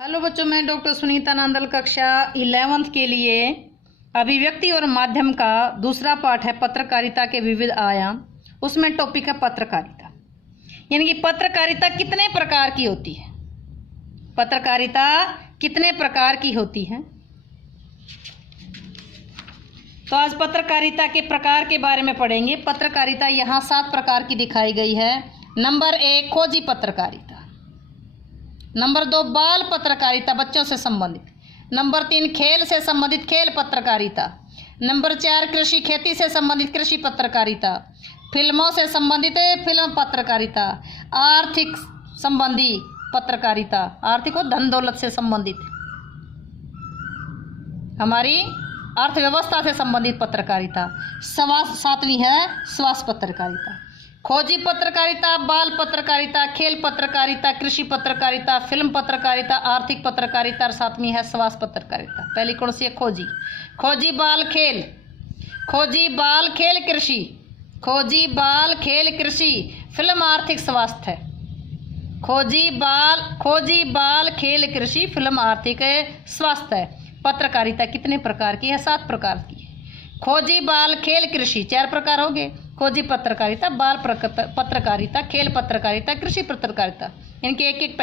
Hello बच्चों, मैं doctor Sunita Nandal कक्षा 11th के लिए अभिव्यक्ति और माध्यम का दूसरा पाठ है पत्रकारिता के विविध आयाम। उसमें टॉपिक है पत्रकारिता, यानी कि पत्रकारिता कितने प्रकार की होती है। पत्रकारिता कितने प्रकार की होती है। तो आज पत्रकारिता के प्रकार के बारे में पढ़ेंगे। पत्रकारिता यहाँ 7 प्रकार की दिखाई गई है। नंबर 1 खोजी पत्रकारिता। नंबर 2 बाल पत्रकारिता, बच्चों से संबंधित। नंबर 3 खेल से संबंधित खेल पत्रकारिता। नंबर 4 कृषि खेती से संबंधित कृषि पत्रकारिता। फिल्मों से संबंधित फिल्म पत्रकारिता। आर्थिक संबंधी पत्रकारिता, आर्थिक और धन दौलत से संबंधित, हमारी अर्थव्यवस्था से संबंधित पत्रकारिता। 7वीं है स्वास्थ्य पत्रकारिता। खोजी पत्रकारिता, बाल पत्रकारिता, खेल पत्रकारिता, कृषि पत्रकारिता, फिल्म पत्रकारिता, आर्थिक पत्रकारिता और 7वीं है स्वास्थ्य पत्रकारिता। पहली कौन सी है? खोजी। खोजी बाल खेल, खोजी बाल खेल कृषि, खोजी बाल खेल कृषि, फिल्म आर्थिक स्वास्थ्य है। खोजी बाल खेल कृषि, फिल्म आर्थिक स्वास्थ्य है। पत्रकारिता कितने प्रकार की है? 7 प्रकार की है। खोजी बाल खेल कृषि 4 प्रकार हो गए। खोजी पत्रकारिता, बाल पत्रकारिता, खेल पत्रकारिता, कृषि पत्रकारिता। इनके एक एक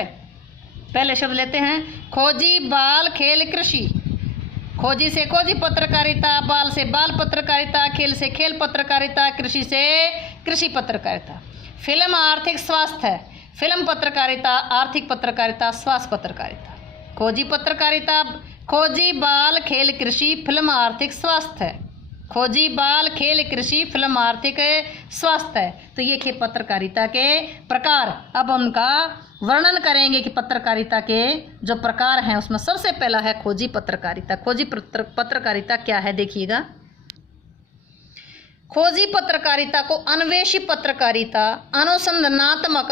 पहले शब्द लेते हैं। खोजी बाल खेल कृषि, खोजी से खोजी पत्रकारिता, बाल से बाल पत्रकारिता, खेल से खेल पत्रकारिता, कृषि से कृषि पत्रकारिता। फिल्म आर्थिक स्वास्थ्य है, फिल्म पत्रकारिता, आर्थिक पत्रकारिता, स्वास्थ्य पत्रकारिता। खोजी पत्रकारिता, खोजी बाल खेल कृषि, फिल्म आर्थिक स्वास्थ्य है। खोजी बाल खेल कृषि, फिल्म आर्थिक स्वास्थ्य है। तो ये थे पत्रकारिता के प्रकार। अब उनका वर्णन करेंगे कि पत्रकारिता के जो प्रकार हैं उसमें सबसे पहला है खोजी पत्रकारिता। खोजी पत्रकारिता क्या है देखिएगा। खोजी पत्रकारिता को अन्वेषी पत्रकारिता, अनुसंधानात्मक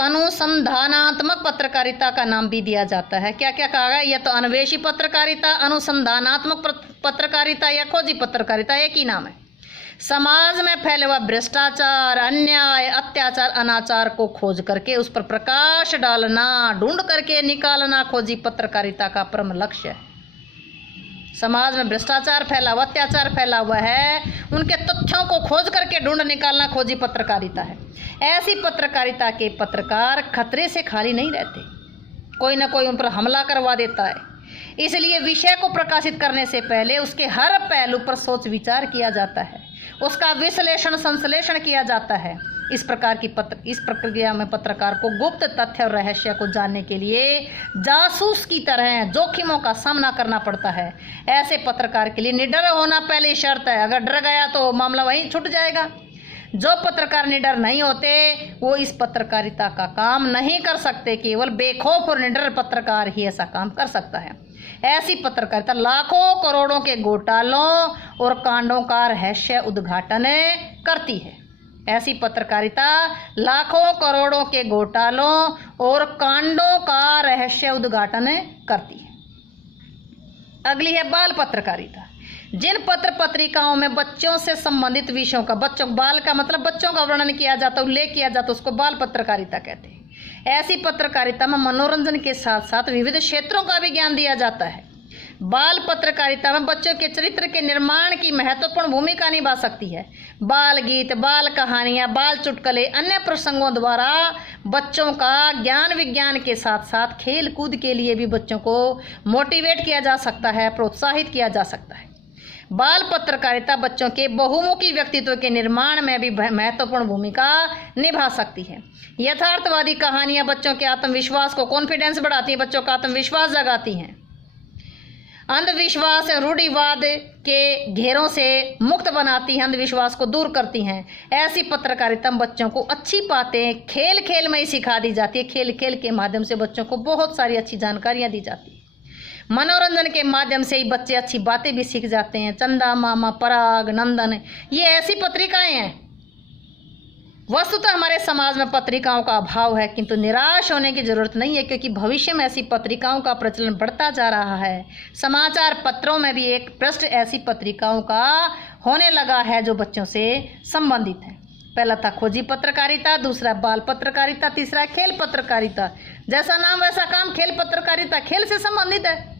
पत्रकारिता का नाम भी दिया जाता है। क्या क्या कहा गया? या तो अन्वेषी पत्रकारिता, अनुसंधानात्मक पत्रकारिता या खोजी पत्रकारिता, एक ही नाम है। समाज में फैले हुआ भ्रष्टाचार, अन्याय, अत्याचार, अनाचार को खोज करके उस पर प्रकाश डालना, ढूंढ करके निकालना खोजी पत्रकारिता का परम लक्ष्य है। समाज में भ्रष्टाचार फैला हुआ, अत्याचार फैला हुआ है, उनके तथ्यों को खोज करके ढूंढ निकालना खोजी पत्रकारिता है। ऐसी पत्रकारिता के पत्रकार खतरे से खाली नहीं रहते, कोई ना कोई उन पर हमला करवा देता है। इसलिए विषय को प्रकाशित करने से पहले उसके हर पहलू पर सोच विचार किया जाता है, उसका विश्लेषण संश्लेषण किया जाता है। इस प्रक्रिया में पत्रकार को गुप्त तथ्य और रहस्य को जानने के लिए जासूस की तरह जोखिमों का सामना करना पड़ता है। ऐसे पत्रकार के लिए निडर होना पहली शर्त है। अगर डर गया तो मामला वहीं छूट जाएगा। जो पत्रकार निडर नहीं होते वो इस पत्रकारिता का काम नहीं कर सकते। केवल बेखौफ और निडर पत्रकार ही ऐसा काम कर सकता है। ऐसी पत्रकारिता लाखों करोड़ों के घोटालों और कांडों का रहस्य उद्घाटन करती है। ऐसी पत्रकारिता लाखों करोड़ों के घोटालों और कांडों का रहस्य उद्घाटन करती है। अगली है बाल पत्रकारिता। जिन पत्र पत्रिकाओं में बच्चों से संबंधित विषयों का, बाल का मतलब बच्चों का वर्णन किया जाता, उल्लेख किया जाता, उसको बाल पत्रकारिता कहते हैं। ऐसी पत्रकारिता में मनोरंजन के साथ साथ विविध क्षेत्रों का भी ज्ञान दिया जाता है। बाल पत्रकारिता में बच्चों के चरित्र के निर्माण की महत्वपूर्ण भूमिका निभा सकती है। बाल गीत, बाल कहानियां, बाल चुटकुले, अन्य प्रसंगों द्वारा बच्चों का ज्ञान विज्ञान के साथ साथ खेल कूद के लिए भी बच्चों को मोटिवेट किया जा सकता है, प्रोत्साहित किया जा सकता है। बाल पत्रकारिता बच्चों के बहुमुखी व्यक्तित्व के निर्माण में भी महत्वपूर्ण भूमिका निभा सकती है। यथार्थवादी कहानियां बच्चों के आत्मविश्वास को, कॉन्फिडेंस बढ़ाती हैं, बच्चों का आत्मविश्वास जगाती हैं। अंधविश्वास और रूढ़िवाद के घेरों से मुक्त बनाती हैं, अंधविश्वास को दूर करती हैं। ऐसी पत्रकारिता बच्चों को अच्छी बातें खेल खेल में ही सिखा दी जाती है। खेल खेल के माध्यम से बच्चों को बहुत सारी अच्छी जानकारियां दी जाती है। मनोरंजन के माध्यम से ही बच्चे अच्छी बातें भी सीख जाते हैं। चंदा मामा, पराग, नंदन, ये ऐसी पत्रिकाएं हैं। वस्तुतः हमारे समाज में पत्रिकाओं का अभाव है, किंतु निराश होने की जरूरत नहीं है, क्योंकि भविष्य में ऐसी पत्रिकाओं का प्रचलन बढ़ता जा रहा है। समाचार पत्रों में भी एक पृष्ठ ऐसी पत्रिकाओं का होने लगा है जो बच्चों से संबंधित है। पहला था खोजी पत्रकारिता, दूसरा बाल पत्रकारिता, तीसरा खेल पत्रकारिता। जैसा नाम वैसा काम, खेल पत्रकारिता खेल से संबंधित है।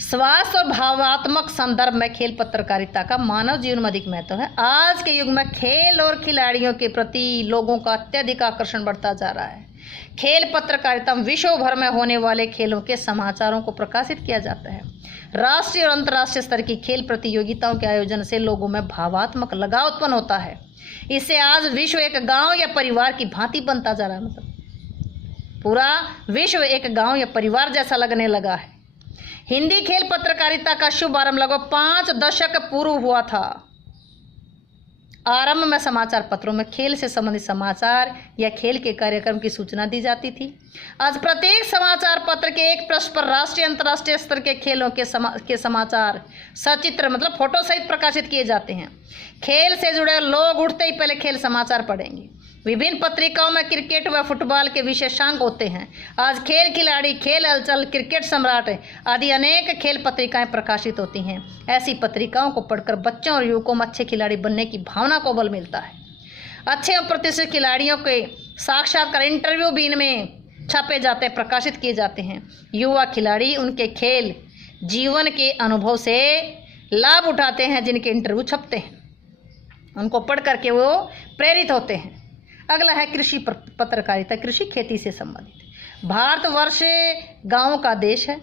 स्वास्थ्य और भावात्मक संदर्भ में खेल पत्रकारिता का मानव जीवन में अधिक महत्व है। आज के युग में खेल और खिलाड़ियों के प्रति लोगों का अत्यधिक आकर्षण बढ़ता जा रहा है। खेल पत्रकारिता में विश्व भर में होने वाले खेलों के समाचारों को प्रकाशित किया जाता है। राष्ट्रीय और अंतर्राष्ट्रीय स्तर की खेल प्रतियोगिताओं के आयोजन से लोगों में भावात्मक लगाव उत्पन्न होता है। इससे आज विश्व एक गांव या परिवार की भांति बनता जा रहा है। मतलब पूरा विश्व एक गांव या परिवार जैसा लगने लगा है। हिंदी खेल पत्रकारिता का शुभारंभ लगभग 5 दशक पूर्व हुआ था। आरंभ में समाचार पत्रों में खेल से संबंधित समाचार या खेल के कार्यक्रम की सूचना दी जाती थी। आज प्रत्येक समाचार पत्र के एक पृष्ठ पर राष्ट्रीय अंतर्राष्ट्रीय स्तर के खेलों के समाचार सचित्र मतलब फोटो सहित प्रकाशित किए जाते हैं। खेल से जुड़े लोग उठते ही पहले खेल समाचार पढ़ेंगे। विभिन्न पत्रिकाओं में क्रिकेट व फुटबॉल के विशेषांक होते हैं। आज खेल खिलाड़ी, खेल हलचल, क्रिकेट सम्राट आदि अनेक खेल पत्रिकाएं प्रकाशित होती हैं। ऐसी पत्रिकाओं को पढ़कर बच्चों और युवकों में अच्छे खिलाड़ी बनने की भावना को बल मिलता है। अच्छे और प्रतिष्ठित खिलाड़ियों के साक्षात्कार इंटरव्यू भी इनमें छापे जाते हैं, प्रकाशित किए जाते हैं। युवा खिलाड़ी उनके खेल जीवन के अनुभव से लाभ उठाते हैं, जिनके इंटरव्यू छपते हैं उनको पढ़ करके वो प्रेरित होते हैं। अगला है कृषि पत्रकारिता, कृषि खेती से संबंधित। भारतवर्ष गाँव का देश है।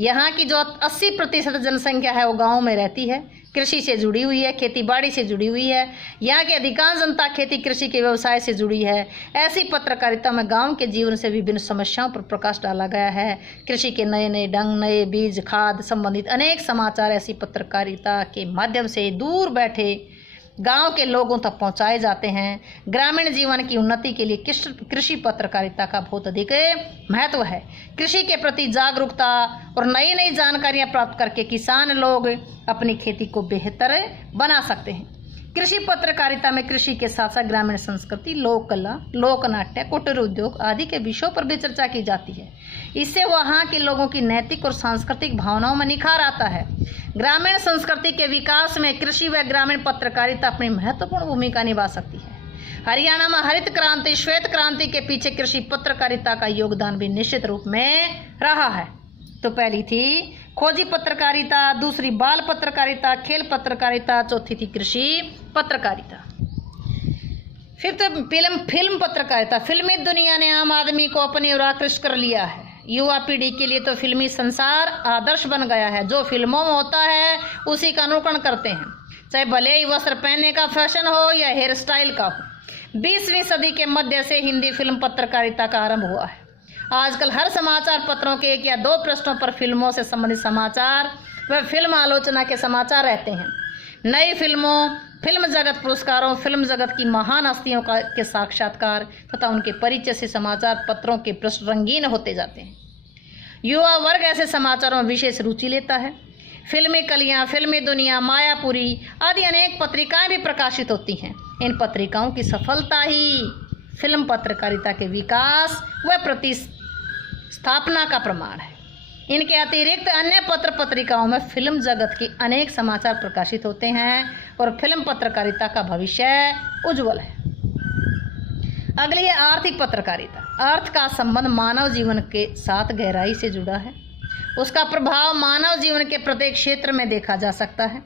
यहाँ की जो 80% जनसंख्या है वो गाँव में रहती है, कृषि से जुड़ी हुई है, खेती बाड़ी से जुड़ी हुई है। यहाँ की अधिकांश जनता खेती कृषि के व्यवसाय से जुड़ी है। ऐसी पत्रकारिता में गांव के जीवन से विभिन्न समस्याओं पर प्रकाश डाला गया है। कृषि के नए नए ढंग, नए बीज, खाद संबंधित अनेक समाचार ऐसी पत्रकारिता के माध्यम से दूर बैठे गांव के लोगों तक पहुंचाए जाते हैं। ग्रामीण जीवन की उन्नति के लिए कृषि पत्रकारिता का बहुत अधिक महत्व है। कृषि के प्रति जागरूकता और नई नई जानकारियां प्राप्त करके किसान लोग अपनी खेती को बेहतर बना सकते हैं। कृषि पत्रकारिता में कृषि के साथ साथ ग्रामीण संस्कृति, लोक कला, लोक नाट्य, कुटीर उद्योग आदि के विषयों पर भी चर्चा की जाती है। इससे वहाँ के लोगों की नैतिक और सांस्कृतिक भावनाओं में निखार आता है। ग्रामीण संस्कृति के विकास में कृषि व ग्रामीण पत्रकारिता अपनी महत्वपूर्ण भूमिका निभा सकती है। हरियाणा में हरित क्रांति, श्वेत क्रांति के पीछे कृषि पत्रकारिता का योगदान भी निश्चित रूप में रहा है। तो पहली थी खोजी पत्रकारिता, दूसरी बाल पत्रकारिता, खेल पत्रकारिता, चौथी थी कृषि पत्रकारिता। फिर तो फिल्म पत्रकारिता। फिल्मी दुनिया ने आम आदमी को अपनी ओर आकृष्ट कर लिया है। युवा पीढ़ी के लिए तो फिल्मी संसार आदर्श बन गया है। जो फिल्मों में होता है उसी का अनुकरण करते हैं, चाहे भले ही वस्त्र पहनने का फैशन हो या हेयर स्टाइल का हो। 20वीं सदी के मध्य से हिंदी फिल्म पत्रकारिता का आरंभ हुआ है। आजकल हर समाचार पत्रों के 1 या 2 पृष्ठों पर फिल्मों से संबंधित समाचार व फिल्म आलोचना के समाचार रहते हैं। नई फिल्मों, फिल्म जगत पुरस्कारों, फिल्म जगत की महान हस्तियों के साक्षात्कार तथा उनके परिचय से समाचार पत्रों के पृष्ठ रंगीन होते जाते हैं। युवा वर्ग ऐसे समाचारों में विशेष रुचि लेता है। फिल्मी कलियां, फिल्मी दुनिया, मायापुरी आदि अनेक पत्रिकाएं भी प्रकाशित होती हैं। इन पत्रिकाओं की सफलता ही फिल्म पत्रकारिता के विकास व प्रतिस्थापना का प्रमाण है। इनके अतिरिक्त अन्य पत्र पत्रिकाओं में फिल्म जगत के अनेक समाचार प्रकाशित होते हैं और फिल्म पत्रकारिता का भविष्य उज्जवल है। अगली है आर्थिक पत्रकारिता। अर्थ का संबंध मानव जीवन के साथ गहराई से जुड़ा है। उसका प्रभाव मानव जीवन के प्रत्येक क्षेत्र में देखा जा सकता है।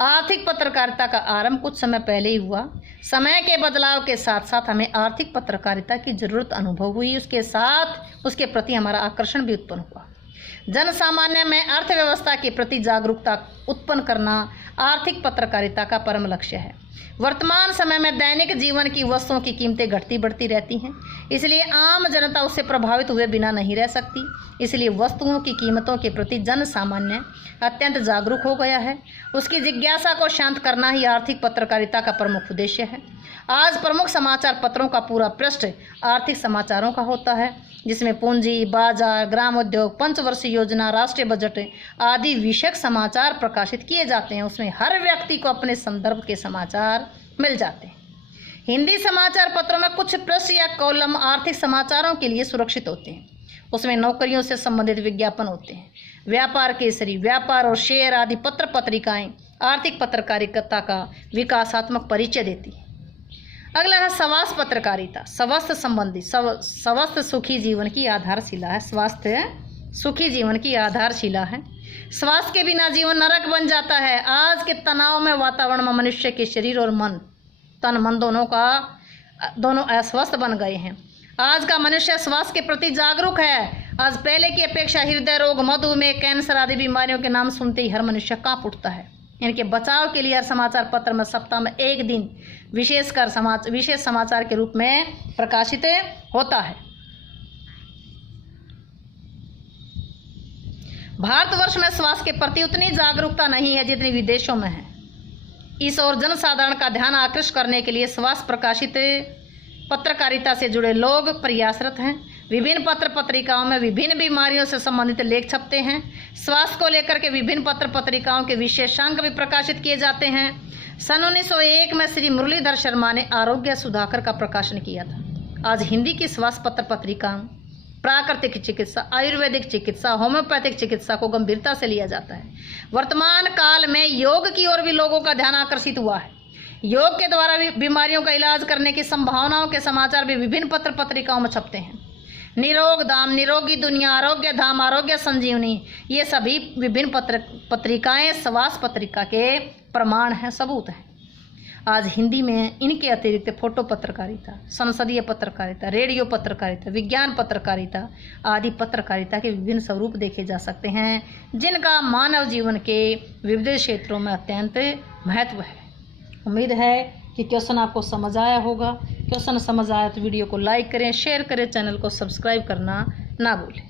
आर्थिक पत्रकारिता का आरंभ कुछ समय पहले ही हुआ। समय के बदलाव के साथ साथ हमें आर्थिक पत्रकारिता की जरूरत अनुभव हुई। उसके साथ उसके प्रति हमारा आकर्षण भी उत्पन्न हुआ। जन सामान्य में अर्थव्यवस्था के प्रति जागरूकता उत्पन्न करना आर्थिक पत्रकारिता का परम लक्ष्य है। वर्तमान समय में दैनिक जीवन की वस्तुओं की कीमतें घटती बढ़ती रहती हैं, इसलिए आम जनता उससे प्रभावित हुए बिना नहीं रह सकती। इसलिए वस्तुओं की कीमतों के प्रति जन सामान्य अत्यंत जागरूक हो गया है। उसकी जिज्ञासा को शांत करना ही आर्थिक पत्रकारिता का प्रमुख उद्देश्य है। आज प्रमुख समाचार पत्रों का पूरा पृष्ठ आर्थिक समाचारों का होता है, जिसमें पूंजी बाजार, ग्राम उद्योग, पंचवर्षीय योजना, राष्ट्रीय बजट आदि विषयक समाचार प्रकाशित किए जाते हैं। उसमें हर व्यक्ति को अपने संदर्भ के समाचार मिल जाते हैं। हिंदी समाचार पत्रों में कुछ पृष्ठ या कॉलम आर्थिक समाचारों के लिए सुरक्षित होते हैं। उसमें नौकरियों से संबंधित विज्ञापन होते हैं। व्यापार केसरी, व्यापार और शेयर आदि पत्र पत्रिकाएं आर्थिक पत्रकारिता का विकासात्मक परिचय देती हैं। अगला है स्वास्थ्य पत्रकारिता। स्वास्थ्य संबंधी स्वास्थ्य सुखी जीवन की आधारशिला है। स्वास्थ्य सुखी जीवन की आधारशिला है। स्वास्थ्य के बिना जीवन नरक बन जाता है। आज के तनाव में वातावरण में मनुष्य के शरीर और मन, तन मन दोनों अस्वस्थ बन गए हैं। आज का मनुष्य स्वास्थ्य के प्रति जागरूक है। आज पहले की अपेक्षा हृदय रोग, मधुमेह, कैंसर आदि बीमारियों के नाम सुनते ही हर मनुष्य कांप उठता है। इनके बचाव के लिए हर समाचार पत्र में सप्ताह में एक दिन विशेष समाचार के रूप में प्रकाशित होता है। भारतवर्ष में स्वास्थ्य के प्रति उतनी जागरूकता नहीं है जितनी विदेशों में है। इस ओर जनसाधारण का ध्यान आकृष्ट करने के लिए स्वास्थ्य प्रकाशित पत्रकारिता से जुड़े लोग प्रयासरत हैं। विभिन्न पत्र पत्रिकाओं में विभिन्न बीमारियों से संबंधित लेख छपते हैं। स्वास्थ्य को लेकर के विभिन्न पत्र पत्रिकाओं के विशेषांक भी प्रकाशित किए जाते हैं। सन 1901 में श्री मुरलीधर शर्मा ने आरोग्य सुधाकर का प्रकाशन किया था। आज हिंदी की स्वास्थ्य पत्र पत्रिका प्राकृतिक चिकित्सा, आयुर्वेदिक चिकित्सा, होम्योपैथिक चिकित्सा को गंभीरता से लिया जाता है। वर्तमान काल में योग की ओर भी लोगों का ध्यान आकर्षित हुआ है। योग के द्वारा भी बीमारियों का इलाज करने की संभावनाओं के समाचार भी विभिन्न पत्र पत्रिकाओं में छपते हैं। निरोग धाम, निरोगी दुनिया, आरोग्य धाम, आरोग्य संजीवनी, ये सभी विभिन्न पत्रिकाएं स्वास्थ्य पत्रिका के प्रमाण हैं, सबूत हैं। आज हिंदी में इनके अतिरिक्त फोटो पत्रकारिता, संसदीय पत्रकारिता, रेडियो पत्रकारिता, विज्ञान पत्रकारिता आदि पत्रकारिता के विभिन्न स्वरूप देखे जा सकते हैं, जिनका मानव जीवन के विविध क्षेत्रों में अत्यंत महत्व है। उम्मीद है कि क्वेश्चन आपको समझ आया होगा। क्वेश्चन समझ आया तो वीडियो को लाइक करें, शेयर करें, चैनल को सब्सक्राइब करना ना भूलें।